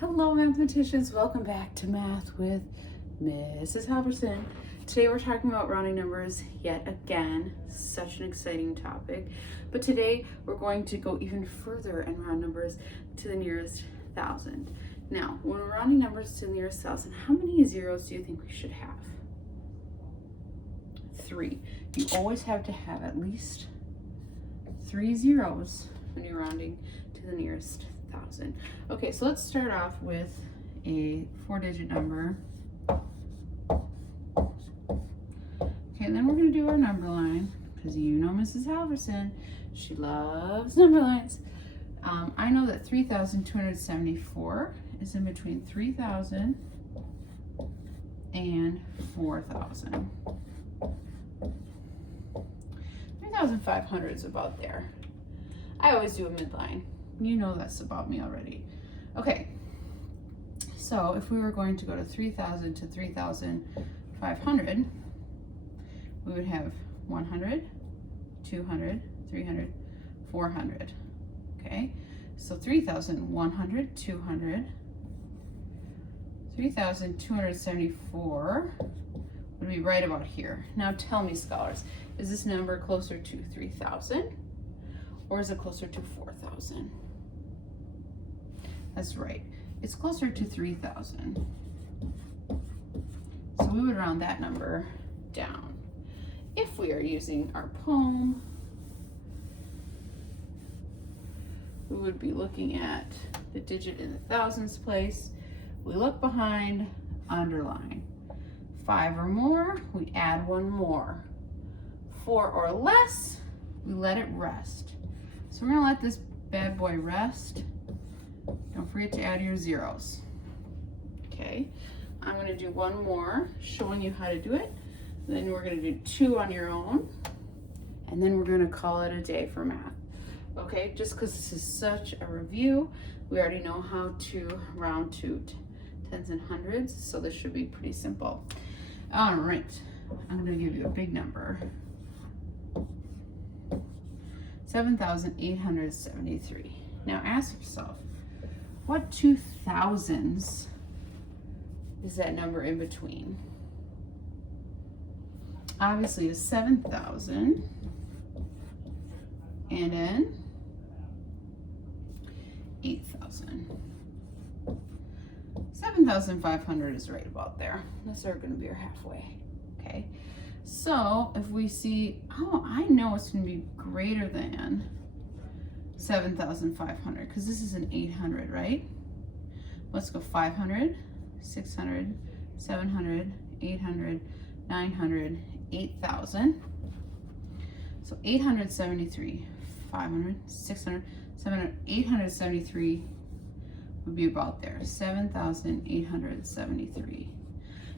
Hello, mathematicians. Welcome back to Math with Mrs. Halverson. Today we're talking about rounding numbers yet again. Such an exciting topic. But today we're going to go even further and round numbers to the nearest thousand. Now, when we're rounding numbers to the nearest thousand, how many zeros do you think we should have? 3. You always have to have at least 3 zeros when you're rounding to the nearest thousand. Okay, so let's start off with a 4-digit number. Okay, and then we're going to do our number line because you know Mrs. Halverson, she loves number lines. I know that 3,274 is in between 3,000 and 4,000. 3,500 is about there. I always do a midline. You know that's about me already. Okay, so if we were going to go to 3,000 to 3,500, we would have 100, 200, 300, 400. Okay, so 3,100, 200, 3,274 would be right about here. Now tell me, scholars, is this number closer to 3,000 or is it closer to 4,000? That's right, it's closer to 3,000. So we would round that number down. If we are using our poem, we would be looking at the digit in the thousands place. We look behind, underline. 5 or more, we add 1 more. 4 or less, we let it rest. So we're gonna let this bad boy rest. Don't forget to add your zeros. Okay, I'm gonna do 1 more, showing you how to do it. Then we're gonna do 2 on your own, and then we're gonna call it a day for math. Okay, just because this is such a review, we already know how to round to tens and hundreds, so this should be pretty simple. All right, I'm gonna give you a big number. 7,873. Now ask yourself, what 2 thousands is that number in between? Obviously a 7,000 and an 8,000. 7,500 is right about there. Those are gonna be our halfway, okay? So if we see, oh, I know it's gonna be greater than 7,500 because this is an 800, right? Let's go 500, 600, 700, 800, 900, 8,000. So 873, 500, 600, 700, 873 would be about there. 7,873.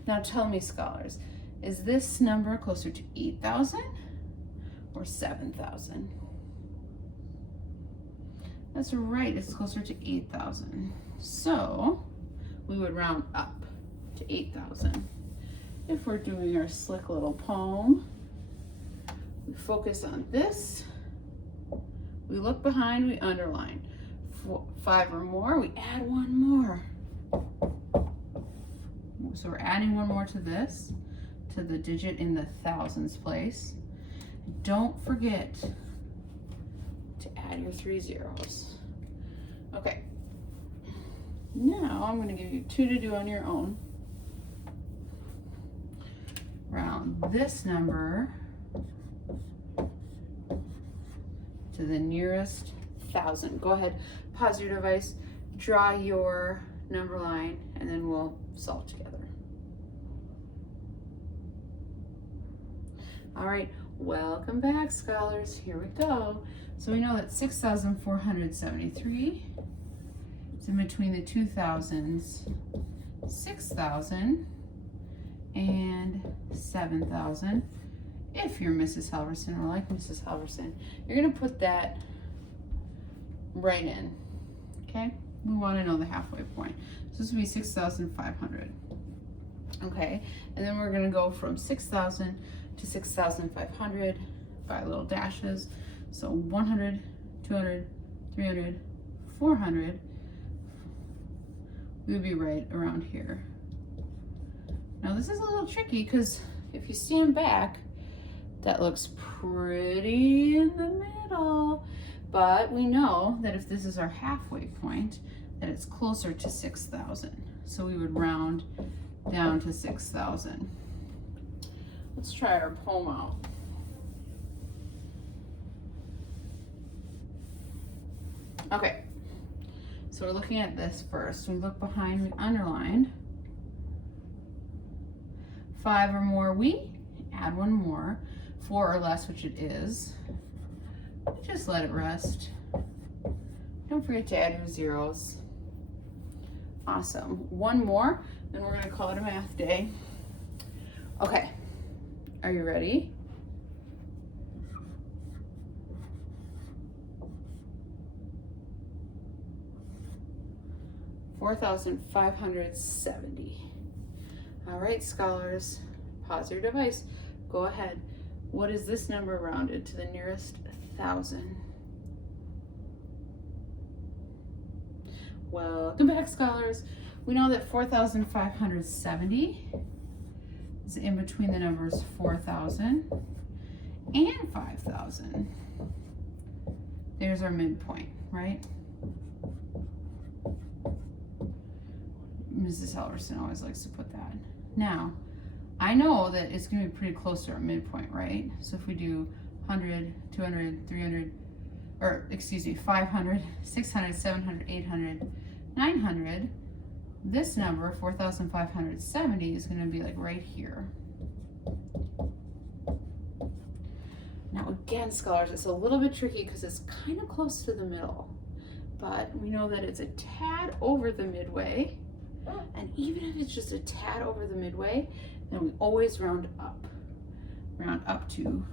Now tell me, scholars, is this number closer to 8,000 or 7,000? That's right, it's closer to 8,000. So we would round up to 8,000. If we're doing our slick little poem, we focus on this. We look behind, we underline. 5 or more, we add 1 more. So we're adding 1 more to this, to the digit in the thousands place. Don't forget to add your 3 zeros. Okay, now I'm going to give you 2 to do on your own. Round this number to the nearest thousand. Go ahead, pause your device, draw your number line, and then we'll solve together. All right, welcome back, scholars. Here we go. So we know that 6,473 is in between the 2,000s, 6,000 and 7,000. If you're Mrs. Halverson or like Mrs. Halverson, you're gonna put that right in, okay? We wanna know the halfway point. So this would be 6,500, okay? And then we're gonna go from 6,000 to 6,500 by little dashes. So 100, 200, 300, 400, we would be right around here. Now this is a little tricky because if you stand back, that looks pretty in the middle, but we know that if this is our halfway point, that it's closer to 6,000. So we would round down to 6,000. Let's try our poem out. Okay, so we're looking at this first. We look behind, we underlined. 5 or more, we add one more. 4 or less, which it is. Just let it rest. Don't forget to add your zeros. Awesome. One more, then we're gonna call it a math day. Okay, are you ready? $4,570. All right, scholars, pause your device. Go ahead. What is this number rounded to the nearest 1,000? Welcome back, scholars. We know that 4,570 is in between the numbers 4,000 and 5,000. There's our midpoint, right? Mrs. Halverson always likes to put that. Now, I know that it's going to be pretty close to our midpoint, right? So if we do 100, 200, 300, or excuse me, 500, 600, 700, 800, 900, this number, 4,570, is going to be like right here. Now again, scholars, it's a little bit tricky because it's kind of close to the middle, but we know that it's a tad over the midway. And even if it's just a tad over the midway, then we always round up to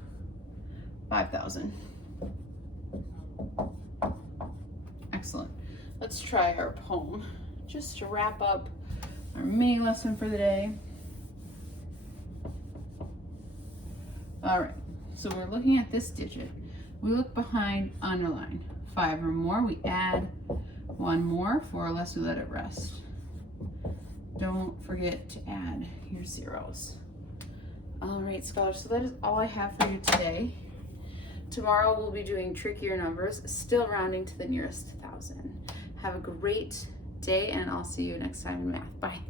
5,000. Excellent. Let's try our poem just to wrap up our mini lesson for the day. All right, so we're looking at this digit. We look behind, underline. 5 or more, we add one more. 4 or less, we let it rest. Don't forget to add your zeros. All right, scholars, so that is all I have for you today. Tomorrow we'll be doing trickier numbers, still rounding to the nearest 1,000. Have a great day, and I'll see you next time in math. Bye.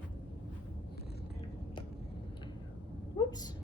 Whoops.